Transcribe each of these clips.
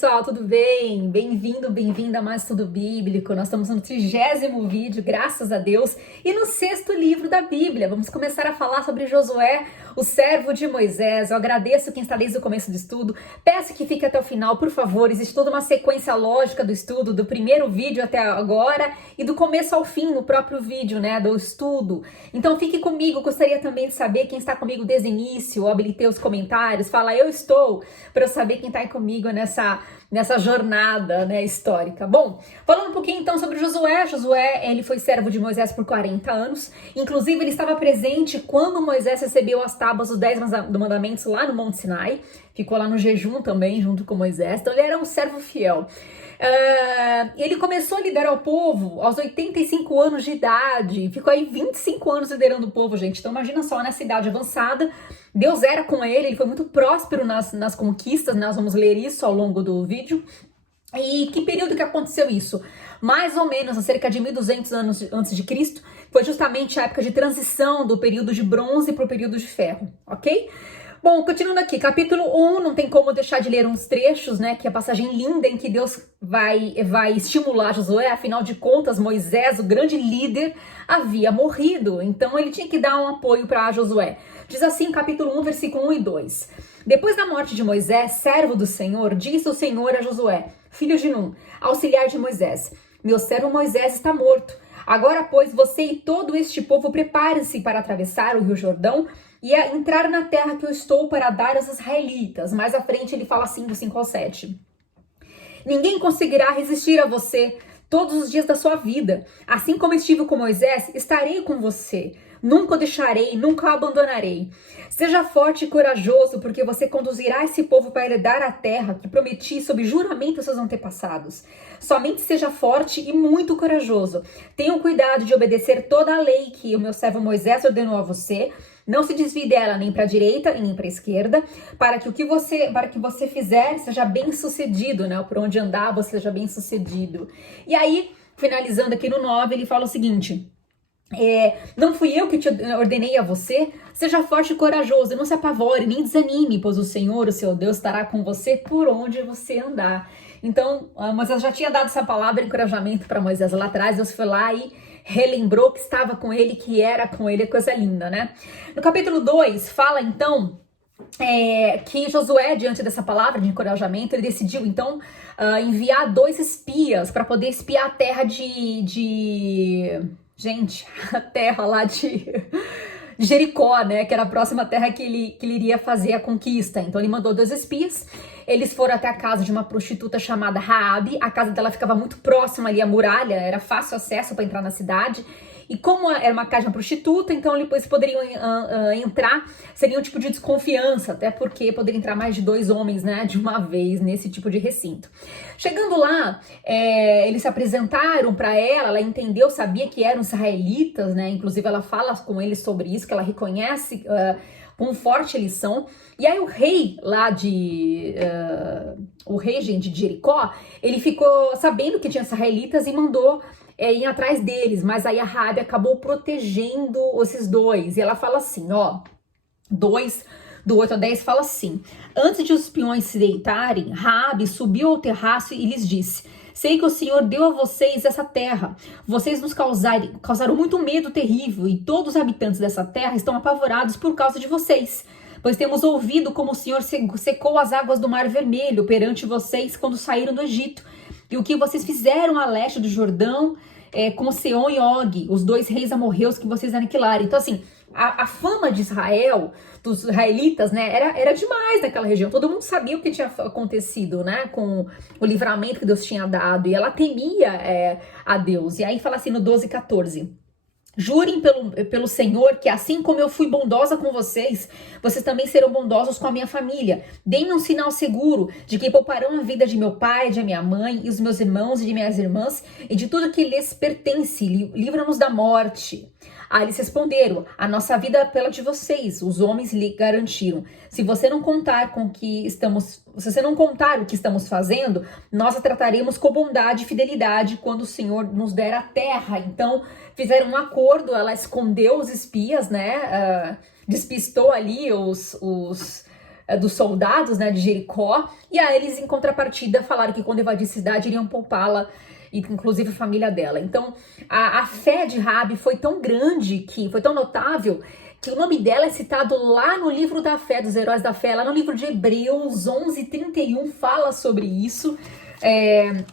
pessoal, tudo bem? Bem-vindo, bem-vinda a mais Tudo Bíblico. Nós estamos no 30º vídeo, graças a Deus, e no 6º livro da Bíblia. Vamos começar a falar sobre Josué, o servo de Moisés. Eu agradeço quem está desde o começo do estudo. Peço que fique até o final, por favor. Existe toda uma sequência lógica do estudo, do primeiro vídeo até agora e do começo ao fim no próprio vídeo, né, do estudo. Então fique comigo. Gostaria também de saber quem está comigo desde o início. Habilitei os comentários, fala eu estou, para eu saber quem está aí comigo nessa jornada, né, histórica. Bom, falando um pouquinho então sobre Josué. Josué, ele foi servo de Moisés por 40 anos. Inclusive, ele estava presente quando Moisés recebeu as tábuas dos 10 mandamentos lá no Monte Sinai. Ficou lá no jejum também, junto com Moisés. Então, ele era um servo fiel. Ele começou a liderar o povo aos 85 anos de idade. Ficou aí 25 anos liderando o povo, gente. Então, imagina só, nessa idade avançada, Deus era com ele foi muito próspero nas conquistas. Nós vamos ler isso ao longo do vídeo. E que período que aconteceu isso? Mais ou menos, há cerca de 1200 anos antes de Cristo, foi justamente a época de transição do período de bronze para o período de ferro, ok? Bom, continuando aqui, capítulo 1, não tem como deixar de ler uns trechos, né, que é a passagem linda em que Deus vai estimular Josué. Afinal de contas, Moisés, o grande líder, havia morrido, então ele tinha que dar um apoio para Josué. Diz assim, capítulo 1, versículo 1 e 2. Depois da morte de Moisés, servo do Senhor, disse o Senhor a Josué, filho de Num, auxiliar de Moisés, meu servo Moisés está morto. Agora, pois, você e todo este povo preparem-se para atravessar o rio Jordão e a entrar na terra que eu estou para dar aos israelitas. Mais à frente ele fala assim do 5 ao 7. Ninguém conseguirá resistir a você todos os dias da sua vida. Assim como estive com Moisés, estarei com você. Nunca o deixarei, nunca o abandonarei. Seja forte e corajoso, porque você conduzirá esse povo para herdar a terra que prometi sob juramento aos seus antepassados. Somente seja forte e muito corajoso. Tenha cuidado de obedecer toda a lei que o meu servo Moisés ordenou a você. Não se desvie dela nem para a direita nem para a esquerda, para que você fizer seja bem sucedido, né? Por onde andar você seja bem sucedido. E aí, finalizando aqui no 9, ele fala o seguinte: não fui eu que te ordenei a você? Seja forte e corajoso, não se apavore, nem desanime, pois o Senhor, o seu Deus, estará com você por onde você andar. Então, Moisés já tinha dado essa palavra de encorajamento para Moisés lá atrás. Deus foi lá e relembrou que estava com ele, que era com ele, coisa linda, né? No capítulo 2, fala então que Josué, diante dessa palavra de encorajamento, ele decidiu então enviar 2 espias para poder espiar a terra gente, a terra lá de Jericó, né, que era a próxima terra que ele iria fazer a conquista. Então ele mandou 2 espias, eles foram até a casa de uma prostituta chamada Raabe. A casa dela ficava muito próxima ali à muralha, era fácil acesso para entrar na cidade. E como era uma casa de uma prostituta, então eles poderiam entrar, seria um tipo de desconfiança, até porque poderia entrar mais de 2 homens, né, de uma vez nesse tipo de recinto. Chegando lá, eles se apresentaram para ela entendeu, sabia que eram israelitas, né, inclusive ela fala com eles sobre isso, que ela reconhece com forte lição. E aí o rei lá gente, de Jericó, ele ficou sabendo que tinha israelitas e mandou ir atrás deles, mas aí a Raabe acabou protegendo esses 2. E ela fala assim, 2, do 8 a 10, fala assim: antes de os espiões se deitarem, Raabe subiu ao terraço e lhes disse: sei que o Senhor deu a vocês essa terra. Vocês nos causaram muito medo terrível, e todos os habitantes dessa terra estão apavorados por causa de vocês. Pois temos ouvido como o Senhor secou as águas do Mar Vermelho perante vocês quando saíram do Egito, e o que vocês fizeram a leste do Jordão com Seom e Og, os 2 reis amorreus que vocês aniquilaram. Então, assim, a fama de Israel, dos israelitas, né, era demais naquela região. Todo mundo sabia o que tinha acontecido, né, com o livramento que Deus tinha dado, e ela temia a Deus. E aí fala assim no 12 e 14. Jurem pelo Senhor que assim como eu fui bondosa com vocês, vocês também serão bondosos com a minha família. Deem um sinal seguro de que pouparão a vida de meu pai, de minha mãe, e os meus irmãos e de minhas irmãs, e de tudo que lhes pertence. Livra-nos da morte. Aí eles responderam: a nossa vida é pela de vocês. Os homens lhe garantiram: se você não contar o que estamos fazendo, nós a trataremos com bondade e fidelidade quando o Senhor nos der a terra. Então fizeram um acordo, ela escondeu os espias, né? Despistou ali os dos soldados, né, de Jericó, e aí eles, em contrapartida, falaram que quando invadisse a cidade, iriam poupá-la, inclusive a família dela. Então, a fé de Raabe foi tão grande, foi tão notável, que o nome dela é citado lá no livro da fé, dos heróis da fé, lá no livro de Hebreus 11:31, fala sobre isso.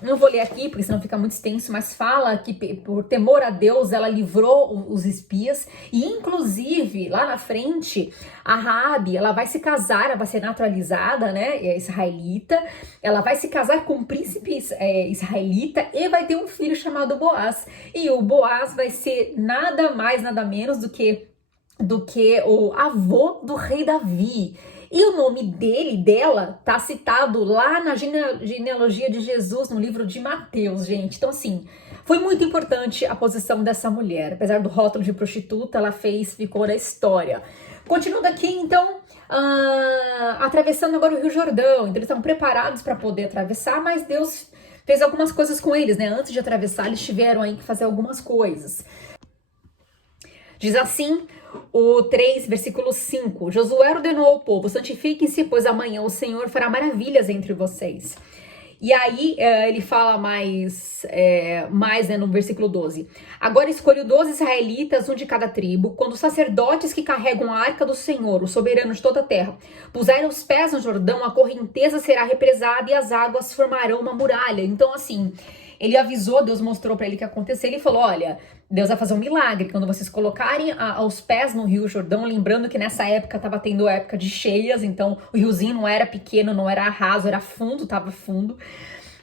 Não vou ler aqui, porque senão fica muito extenso, mas fala que por temor a Deus ela livrou os espias, e inclusive lá na frente a Raabe, ela vai se casar, ela vai ser naturalizada, né, israelita, ela vai se casar com um príncipe israelita e vai ter um filho chamado Boaz, e o Boaz vai ser nada mais, nada menos do que o avô do rei Davi. E o nome dela, tá citado lá na genealogia de Jesus, no livro de Mateus, gente. Então, assim, foi muito importante a posição dessa mulher. Apesar do rótulo de prostituta, ficou na história. Continuando aqui, então, atravessando agora o Rio Jordão. Então, eles estão preparados para poder atravessar, mas Deus fez algumas coisas com eles, né? Antes de atravessar, eles tiveram aí que fazer algumas coisas. Diz assim, o 3, versículo 5. Josué ordenou ao povo: santifiquem-se, pois amanhã o Senhor fará maravilhas entre vocês. E aí ele fala mais, né, no versículo 12. Agora escolho 12 israelitas, um de cada tribo, quando os sacerdotes que carregam a arca do Senhor, o soberano de toda a terra, puserem os pés no Jordão, a correnteza será represada e as águas formarão uma muralha. Então, assim, ele avisou, Deus mostrou para ele o que ia acontecer. Ele falou: olha, Deus vai fazer um milagre quando vocês colocarem os pés no Rio Jordão. Lembrando que nessa época estava tendo a época de cheias, então o riozinho não era pequeno, não era raso, era fundo, estava fundo.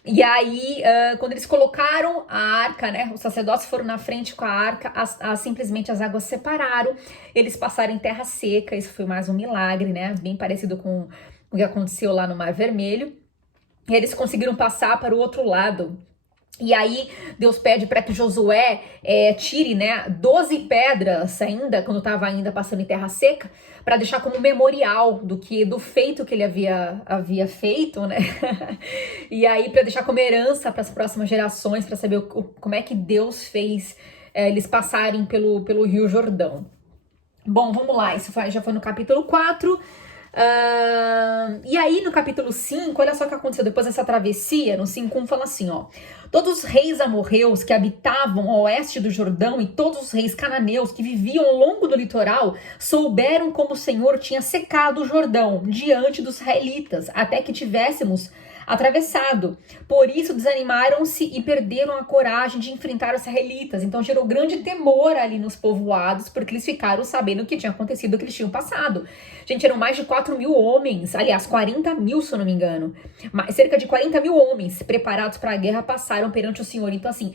E aí, quando eles colocaram a arca, né, os sacerdotes foram na frente com a arca, simplesmente as águas separaram, eles passaram em terra seca. Isso foi mais um milagre, né, bem parecido com o que aconteceu lá no Mar Vermelho. E eles conseguiram passar para o outro lado. E aí Deus pede para que Josué tire, né, 12 pedras ainda, quando estava ainda passando em terra seca, para deixar como memorial do feito que ele havia feito, né? E aí para deixar como herança para as próximas gerações, para saber como é que Deus fez eles passarem pelo Rio Jordão. Bom, vamos lá, isso já foi no capítulo 4. E aí no capítulo 5, olha só o que aconteceu depois dessa travessia. No 5:1 fala assim, ó: todos os reis amorreus que habitavam ao oeste do Jordão e todos os reis cananeus que viviam ao longo do litoral souberam como o Senhor tinha secado o Jordão diante dos israelitas, até que tivéssemos atravessado. Por isso desanimaram-se e perderam a coragem de enfrentar os israelitas. Então gerou grande temor ali nos povoados, porque eles ficaram sabendo o que tinha acontecido, o que eles tinham passado. Gente, eram mais de 4.000 homens, aliás, 40.000, se eu não me engano. Cerca de 40.000 homens preparados para a guerra passaram perante o Senhor. Então, assim,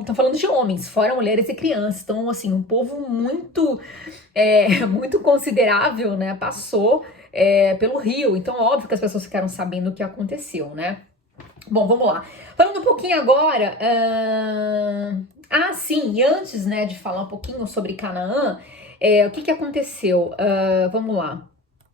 estão falando de homens, fora mulheres e crianças. Então, assim, um povo muito, muito considerável, né, passou pelo rio. Então, óbvio que as pessoas ficaram sabendo o que aconteceu, né? Bom, vamos lá. Falando um pouquinho agora... sim, e antes, né, de falar um pouquinho sobre Canaã, o que aconteceu? Vamos lá.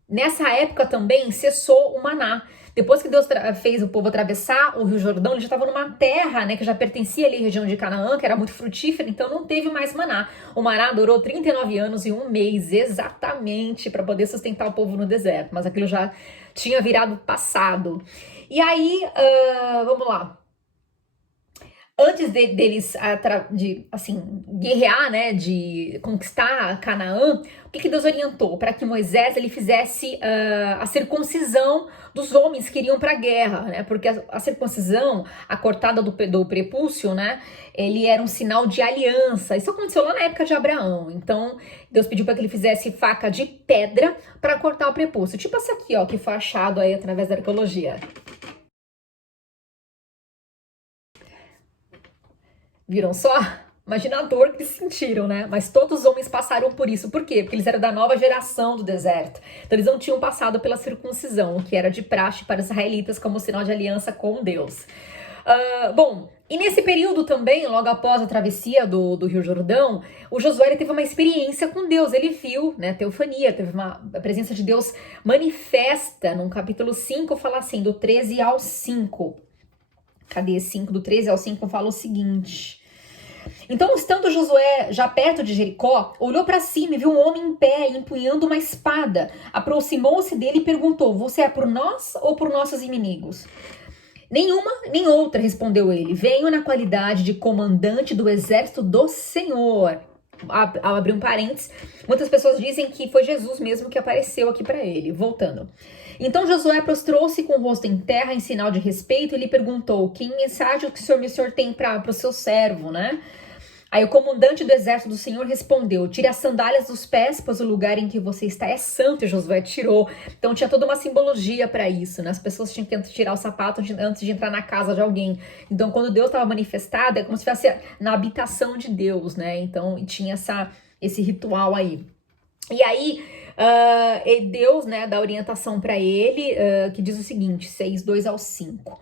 Nessa época também cessou o maná. Depois que Deus fez o povo atravessar o Rio Jordão, ele já estava numa terra, né, que já pertencia ali à região de Canaã, que era muito frutífera, então não teve mais maná. O maná durou 39 anos e 1 mês, exatamente, para poder sustentar o povo no deserto, mas aquilo já tinha virado passado. E aí, vamos lá. Antes deles guerrear, né, de conquistar Canaã, o que Deus orientou? Para que Moisés ele fizesse a circuncisão dos homens que iriam para a guerra, né? Porque a circuncisão, a cortada do prepúcio, né, ele era um sinal de aliança. Isso aconteceu lá na época de Abraão. Então, Deus pediu para que ele fizesse faca de pedra para cortar o prepúcio. Tipo essa aqui, ó, que foi achado aí através da arqueologia. Viram só? Imagina a dor que eles sentiram, né? Mas todos os homens passaram por isso. Por quê? Porque eles eram da nova geração do deserto. Então eles não tinham passado pela circuncisão, o que era de praxe para os israelitas como sinal de aliança com Deus. Bom, e nesse período também, logo após a travessia do Rio Jordão, o Josué ele teve uma experiência com Deus. Ele viu, né, teofania, teve a presença de Deus manifesta. No capítulo 5 fala assim, do 13 ao 5. Cadê 5? Do 13 ao 5 fala o seguinte: Então, estando Josué já perto de Jericó, olhou para cima e viu um homem em pé, empunhando uma espada. Aproximou-se dele e perguntou: você é por nós ou por nossos inimigos? Nenhuma, nem outra, respondeu ele. Venho na qualidade de comandante do exército do Senhor. Ao abrir um parênteses, muitas pessoas dizem que foi Jesus mesmo que apareceu aqui para ele. Voltando. Então Josué prostrou-se com o rosto em terra em sinal de respeito e lhe perguntou: que mensagem que o senhor tem para o seu servo, né? Aí o comandante do exército do Senhor respondeu: tire as sandálias dos pés, pois o lugar em que você está é santo. E Josué tirou. Então tinha toda uma simbologia para isso, né? As pessoas tinham que tirar o sapato antes de entrar na casa de alguém. Então quando Deus estava manifestado, é como se estivesse na habitação de Deus, né? Então tinha esse ritual aí. E aí Deus, né, dá orientação para ele, que diz o seguinte, 6:2-5.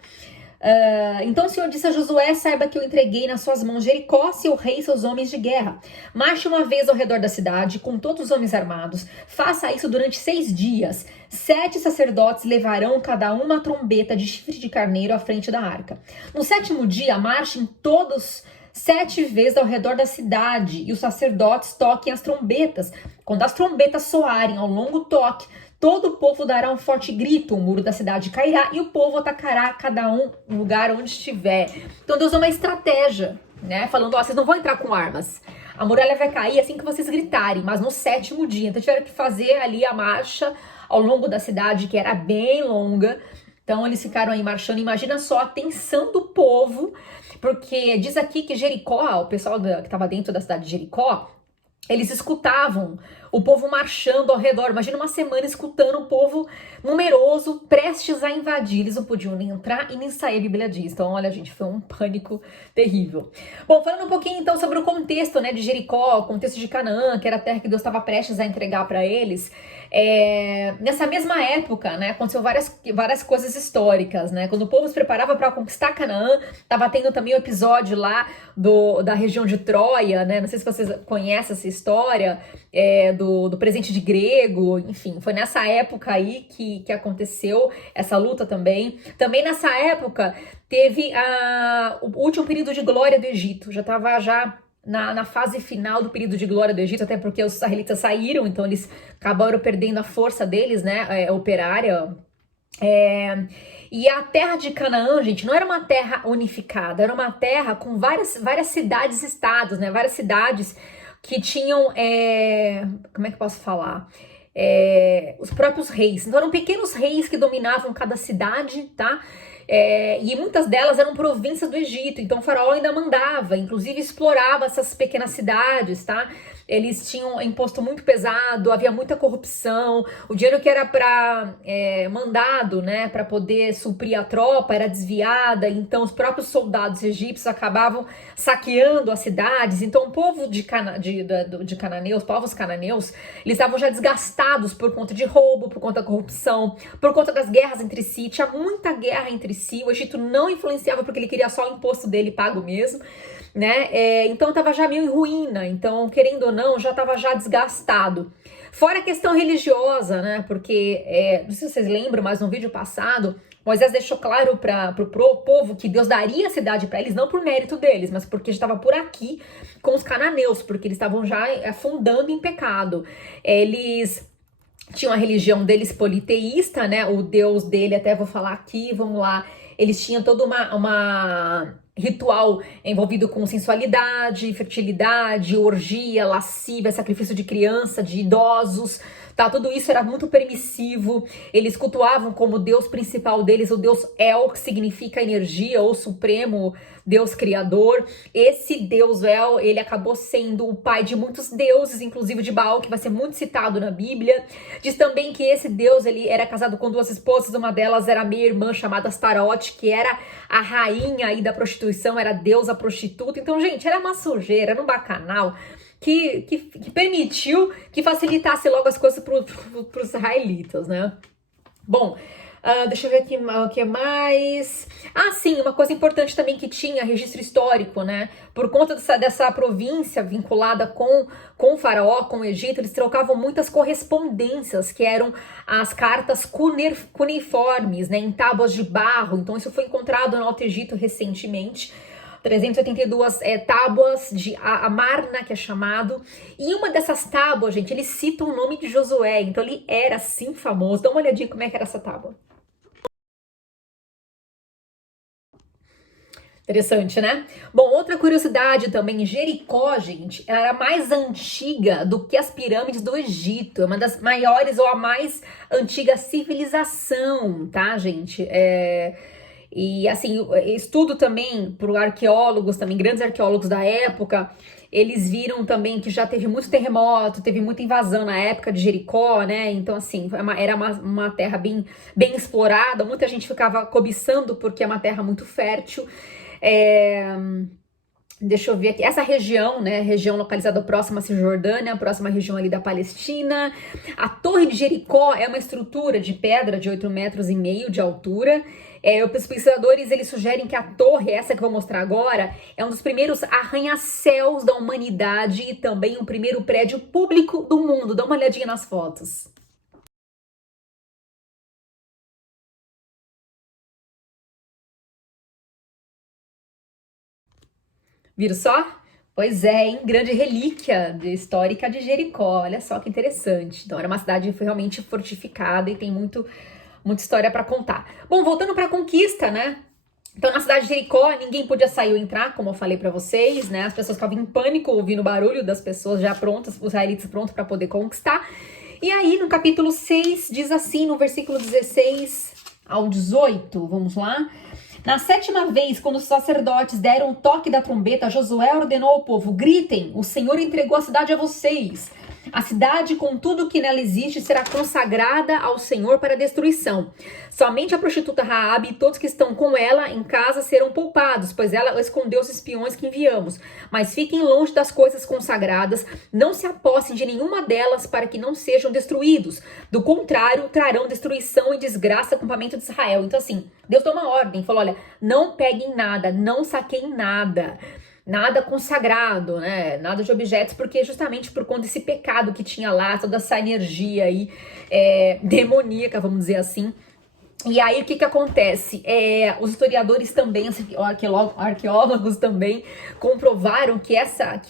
Então o Senhor disse a Josué: saiba que eu entreguei nas suas mãos Jericó, seu rei e seus homens de guerra. Marche uma vez ao redor da cidade com todos os homens armados. Faça isso durante 6 dias. 7 sacerdotes levarão cada uma trombeta de chifre de carneiro à frente da arca. No 7º dia, marchem todos 7 vezes ao redor da cidade e os sacerdotes toquem as trombetas. Quando as trombetas soarem ao longo toque, todo o povo dará um forte grito, o muro da cidade cairá e o povo atacará cada um no lugar onde estiver. Então Deus deu uma estratégia, né? Falando: vocês não vão entrar com armas. A muralha vai cair assim que vocês gritarem, mas no 7º dia. Então tiveram que fazer ali a marcha ao longo da cidade, que era bem longa. Então eles ficaram aí marchando. Imagina só a tensão do povo, porque diz aqui que Jericó, o pessoal que estava dentro da cidade de Jericó, eles escutavam o povo marchando ao redor. Imagina uma semana escutando o povo numeroso, prestes a invadir. Eles não podiam nem entrar e nem sair, a Bíblia diz. Então, olha, gente, foi um pânico terrível. Bom, falando um pouquinho então sobre o contexto, né, de Jericó, o contexto de Canaã, que era a terra que Deus estava prestes a entregar para eles. Nessa mesma época, né, aconteceu várias coisas históricas, né? Quando o povo se preparava para conquistar Canaã, estava tendo também o episódio lá da região de Troia, né? Não sei se vocês conhecem essa história, do presente de grego, enfim, foi nessa época aí que aconteceu essa luta também. Também nessa época teve o último período de glória do Egito, já estava na fase final do período de glória do Egito, até porque os israelitas saíram, então eles acabaram perdendo a força deles, né, operária. E a terra de Canaã, gente, não era uma terra unificada, era uma terra com várias cidades-estados, né, várias cidades que tinham, como é que eu posso falar? Os próprios reis. Então eram pequenos reis que dominavam cada cidade, tá? E muitas delas eram províncias do Egito, então o faraó ainda mandava, inclusive explorava essas pequenas cidades, tá? Eles tinham imposto muito pesado, havia muita corrupção, o dinheiro que era para mandado, né, para poder suprir a tropa era desviada, então os próprios soldados egípcios acabavam saqueando as cidades. Então o povo de cananeus, povos cananeus, eles estavam já desgastados por conta de roubo, por conta da corrupção, por conta das guerras entre si. Tinha muita guerra entre si, o Egito não influenciava porque ele queria só o imposto dele pago mesmo, né? Então estava já meio em ruína, então querendo ou não, já estava já desgastado. Fora a questão religiosa, né? Porque, não sei se vocês lembram, mas no vídeo passado, Moisés deixou claro para o povo que Deus daria a cidade para eles, não por mérito deles, mas porque já estava por aqui com os cananeus, porque eles estavam já afundando em pecado. Eles tinham a religião deles politeísta, né? O Deus dele, até vou falar aqui, vamos lá. Eles tinham toda uma ritual envolvido com sensualidade, fertilidade, orgia, lascívia, sacrifício de criança, de idosos, tá? Tudo isso era muito permissivo. Eles cultuavam como Deus principal deles o Deus El, que significa energia, ou supremo Deus criador. Esse Deus El, ele acabou sendo o pai de muitos deuses, inclusive de Baal, que vai ser muito citado na Bíblia. Diz também que esse Deus, ele era casado com 2 esposas, uma delas era minha irmã, chamada Astarote, que era a rainha aí da prostituição, era deusa prostituta. Então, gente, era uma sujeira, era um bacanal que permitiu que facilitasse logo as coisas para os israelitas, né? Bom, deixa eu ver aqui o que mais. Sim, uma coisa importante também que tinha registro histórico, né? Por conta dessa província vinculada com o faraó, com o Egito, eles trocavam muitas correspondências, que eram as cartas cuneiformes, né? Em tábuas de barro. Então isso foi encontrado no Alto Egito recentemente. 382 tábuas de Amarna, que é chamado. E uma dessas tábuas, gente, ele cita o nome de Josué. Então ele era assim famoso. Dá uma olhadinha como é que era essa tábua. Interessante, né? Bom, outra curiosidade também, Jericó, gente, ela era mais antiga do que as pirâmides do Egito. É uma das maiores ou a mais antiga civilização, tá, gente? E assim, estudo também por arqueólogos, também grandes arqueólogos da época, eles viram também que já teve muito terremoto, teve muita invasão na época de Jericó, né? Então, assim, era uma terra bem explorada, muita gente ficava cobiçando porque é uma terra muito fértil. Deixa eu ver aqui, essa região, né, região localizada próxima à Cisjordânia, próxima à região ali da Palestina. A Torre de Jericó é uma estrutura de pedra de 8,5 metros de altura. Os pesquisadores, eles sugerem que a torre, essa que eu vou mostrar agora, é um dos primeiros arranha-céus da humanidade e também o primeiro prédio público do mundo. Dá uma olhadinha nas fotos. Viram só? Pois é, hein? Grande relíquia histórica de Jericó. Olha só que interessante. Então, era uma cidade realmente fortificada e tem muita história para contar. Bom, voltando para a conquista, né? Então, na cidade de Jericó, ninguém podia sair ou entrar, como eu falei para vocês, né? As pessoas ficavam em pânico ouvindo o barulho das pessoas já prontas, os israelitas prontos para poder conquistar. E aí, no capítulo 6, diz assim, no versículo 16 ao 18, vamos lá. Na 7ª vez, quando os sacerdotes deram o toque da trombeta, Josué ordenou ao povo: gritem, o Senhor entregou a cidade a vocês. A cidade, com tudo que nela existe, será consagrada ao Senhor para destruição. Somente a prostituta Raabe e todos que estão com ela em casa serão poupados, pois ela escondeu os espiões que enviamos. Mas fiquem longe das coisas consagradas, não se apossem de nenhuma delas para que não sejam destruídos. Do contrário, trarão destruição e desgraça ao acampamento de Israel. Então assim, Deus deu uma ordem, falou, olha, não peguem nada, não saqueiem nada. Nada consagrado, né? Nada de objetos, porque justamente por conta desse pecado que tinha lá, toda essa energia aí demoníaca, vamos dizer assim. E aí o que acontece? Os historiadores também, arqueólogos também comprovaram que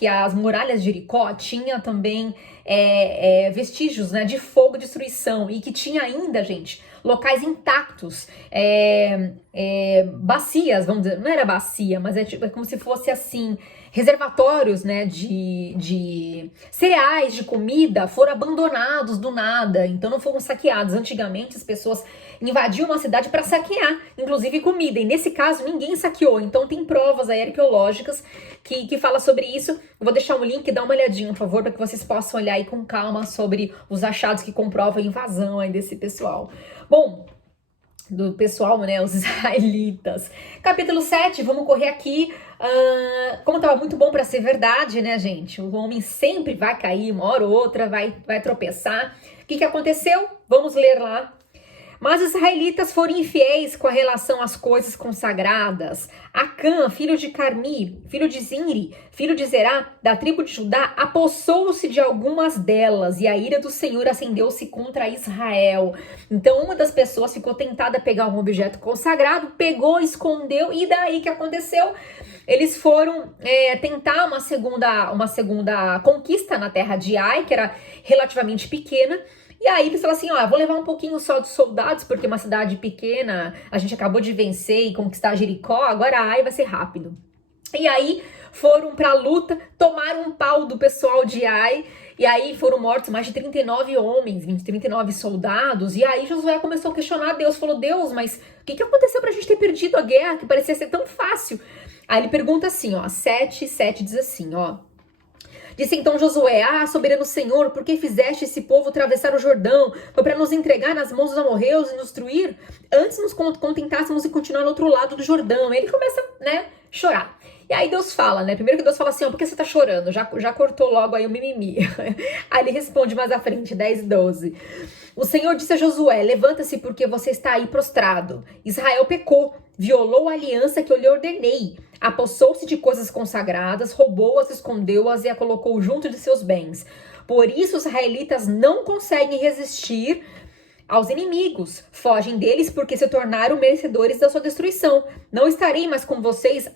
as muralhas de Jericó tinha também vestígios, né, de fogo e destruição, e que tinha ainda, gente, locais intactos, bacias, vamos dizer, não era bacia, mas é como se fosse assim, reservatórios, né, de cereais, de comida, foram abandonados do nada, então não foram saqueados. Antigamente as pessoas invadiam uma cidade para saquear, inclusive comida, e nesse caso ninguém saqueou. Então tem provas aí arqueológicas que fala sobre isso. Eu vou deixar um link, dá uma olhadinha, por favor, para que vocês possam olhar aí com calma sobre os achados que comprovam a invasão aí desse pessoal. Bom, do pessoal, né, os israelitas. Capítulo 7, vamos correr aqui. Como tava muito bom para ser verdade, né, gente? O homem sempre vai cair, uma hora ou outra, vai tropeçar. O que aconteceu? Vamos ler lá. Mas os israelitas foram infiéis com a relação às coisas consagradas. Acã, filho de Carmi, filho de Zinri, filho de Zerá, da tribo de Judá, apossou-se de algumas delas, e a ira do Senhor acendeu-se contra Israel. Então uma das pessoas ficou tentada a pegar um objeto consagrado, pegou, escondeu, e daí que aconteceu? Eles foram tentar uma segunda conquista na terra de Ai, que era relativamente pequena. E aí eles falaram assim, ó, vou levar um pouquinho só de soldados, porque é uma cidade pequena, a gente acabou de vencer e conquistar Jericó, agora Ai vai ser rápido. E aí foram pra luta, tomaram um pau do pessoal de Ai, e aí foram mortos mais de 39 homens, 39 soldados, e aí Josué começou a questionar Deus, falou, Deus, mas o que aconteceu pra gente ter perdido a guerra, que parecia ser tão fácil? Aí ele pergunta assim, ó, 7 diz assim, ó, disse então Josué, soberano Senhor, por que fizeste esse povo atravessar o Jordão? Foi para nos entregar nas mãos dos amorreus e nos destruir? Antes nos contentássemos em continuar no outro lado do Jordão. Aí ele começa, né, chorar. E aí Deus fala, né, primeiro que Deus fala assim, por que você tá chorando? Já cortou logo aí o mimimi. Aí ele responde mais à frente, 10 e 12. O Senhor disse a Josué, levanta-se porque você está aí prostrado. Israel pecou, violou a aliança que eu lhe ordenei. Apossou-se de coisas consagradas, roubou-as, escondeu-as e a colocou junto de seus bens. Por isso os israelitas não conseguem resistir aos inimigos. Fogem deles porque se tornaram merecedores da sua destruição. Não estarei mais com vocês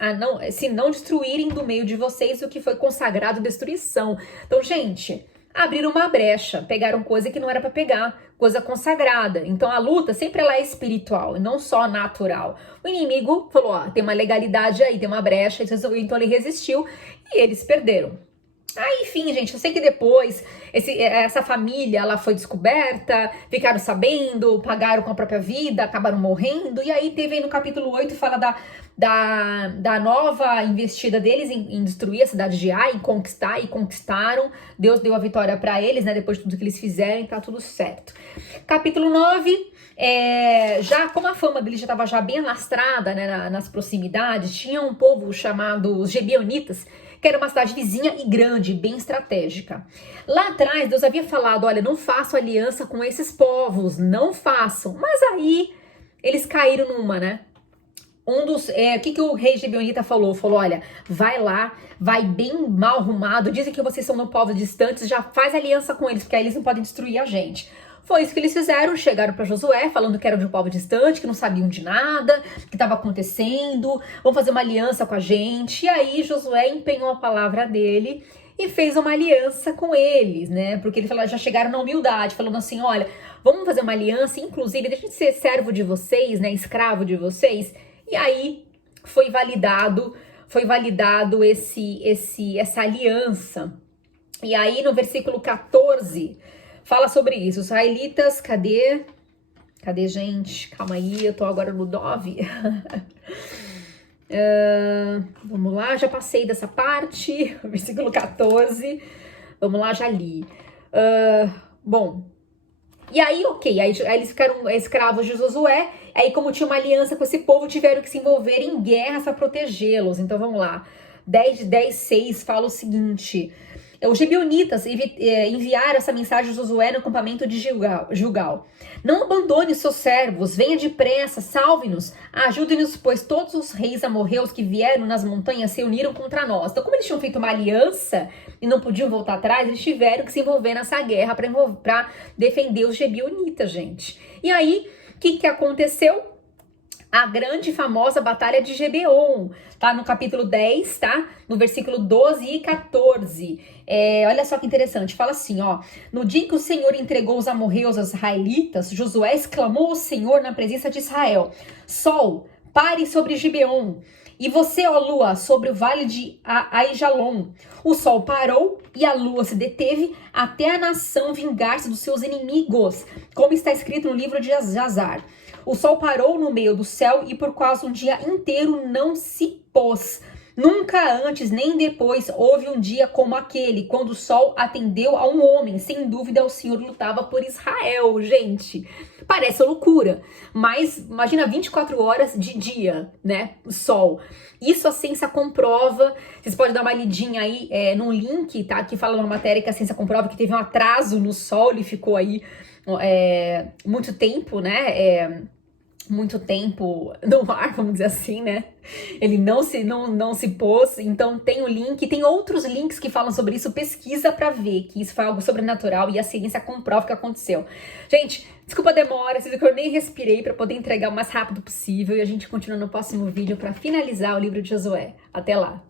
se não destruírem do meio de vocês o que foi consagrado destruição. Então, gente, abriram uma brecha, pegaram coisa que não era para pegar, coisa consagrada. Então a luta sempre ela é espiritual, não só natural. O inimigo falou, ó, tem uma legalidade aí, tem uma brecha, então ele resistiu e eles perderam. Aí, enfim, gente, eu sei que depois essa família ela foi descoberta, ficaram sabendo, pagaram com a própria vida, acabaram morrendo. E aí teve aí no capítulo 8, fala da nova investida deles em destruir a cidade de Ai, em conquistar, e conquistaram. Deus deu a vitória para eles, né, depois de tudo que eles fizeram, e tá tudo certo. Capítulo 9, já como a fama deles já estava já bem alastrada, né, nas proximidades, tinha um povo chamado os Gebionitas, que era uma cidade vizinha e grande, bem estratégica. Lá atrás, Deus havia falado, olha, não façam aliança com esses povos, não façam. Mas aí, eles caíram numa, né? O que o rei Gebeonita falou? Falou, olha, vai lá, vai bem mal arrumado, dizem que vocês são no povo distantes, já faz aliança com eles, porque aí eles não podem destruir a gente. Foi isso que eles fizeram, chegaram para Josué falando que eram de um povo distante, que não sabiam de nada, que estava acontecendo, vão fazer uma aliança com a gente. E aí Josué empenhou a palavra dele e fez uma aliança com eles, né? Porque eles já chegaram na humildade, falando assim, olha, vamos fazer uma aliança, inclusive, deixa de ser servo de vocês, né, escravo de vocês. E aí foi validado essa aliança. E aí no versículo 14... fala sobre isso. Os israelitas, cadê, gente? Calma aí, eu tô agora no 9. Vamos lá, já passei dessa parte. Versículo 14. Vamos lá, já li. Bom, e aí, ok, aí eles ficaram escravos de Josué. Aí, como tinha uma aliança com esse povo, tiveram que se envolver em guerras para protegê-los. Então, vamos lá. 10:6 fala o seguinte... Os gibeonitas enviaram essa mensagem a Josué no acampamento de Gilgal. Não abandone seus servos, venha depressa, salve-nos, ajude-nos, pois todos os reis amorreus que vieram nas montanhas se uniram contra nós. Então, como eles tinham feito uma aliança e não podiam voltar atrás, eles tiveram que se envolver nessa guerra para defender os gibeonitas, gente. E aí, o que aconteceu? A grande e famosa batalha de Gibeon, tá? No capítulo 10, tá? No versículo 12 e 14. Olha só que interessante, fala assim, ó. No dia em que o Senhor entregou os amorreus aos israelitas, Josué exclamou ao Senhor na presença de Israel: Sol, pare sobre Gibeon, e você, ó lua, sobre o vale de Aijalon. O sol parou e a lua se deteve até a nação vingar-se dos seus inimigos, como está escrito no livro de Jazar. O sol parou no meio do céu e por quase um dia inteiro não se pôs. Nunca antes nem depois houve um dia como aquele, quando o sol atendeu a um homem. Sem dúvida, o Senhor lutava por Israel, gente. Parece loucura, mas imagina 24 horas de dia, né? O sol. Isso a ciência comprova. Vocês podem dar uma lidinha aí num link, tá? Que fala numa matéria que a ciência comprova que teve um atraso no sol, ele ficou aí muito tempo, né? Muito tempo no ar, vamos dizer assim, né? Ele não se pôs, então tem o link, tem outros links que falam sobre isso, pesquisa pra ver que isso foi algo sobrenatural e a ciência comprova que aconteceu. Gente, desculpa a demora, vocês viram que eu nem respirei pra poder entregar o mais rápido possível e a gente continua no próximo vídeo pra finalizar o livro de Josué. Até lá!